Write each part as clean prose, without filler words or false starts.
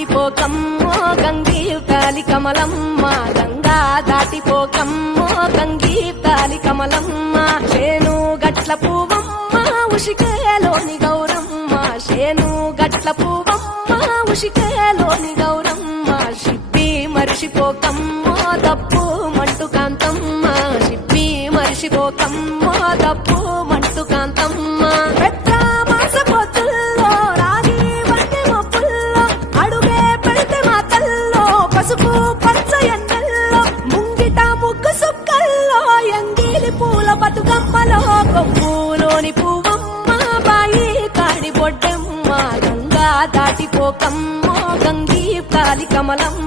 దాటిపోకమ్మో గంగీ కాలి కమలమ్మ గంగా దాటిపోకమ్మో గంగీ కాలి కమలమ్మ శేను గట్ల పువ్వమ్మ ఉషికేలోని గౌరమ్మ శేను గట్ల పువ్వమ్మ ఉషికేలోని గౌరమ్మ షిప్పి మరిషిపోకమ్మో దప్పు మంటు కాంతమ్మ షిప్పి మరిషిపోకమ్మో దప్పు మంటు కాంతమ్మ పసుపు పచ్చ ఎండల్లో ముంగిట ముగ్గు సుక్కల్లో ఎంగిలి పూల బతుకమ్మలో కొమ్ములోని పువ్వమ్మ బాయి కాడి బొడ్డెమ్మ గంగా దాటిపోకమ్మో గంగీ కాలి కమలమ్మ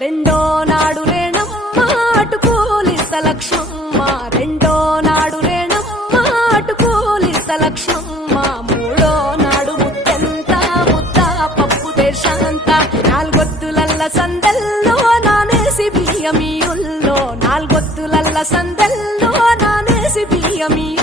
రెండో నాడు రేణమ్మ అటుకూలిస్త లక్ష్మమ్మ రెండో నాడు రేణమ్మ అటుకూలిస్త లక్ష్మమ్మ మూడో నాడు ముద్దెంత ముద్ద పప్పు దేశంత నాలుగొత్తులల్ల సందల్లో నానేసి బియ్యమియుల్లో నాలుగొత్తులల్ల సందల్లో నానేసి బియ్యమియుల్లో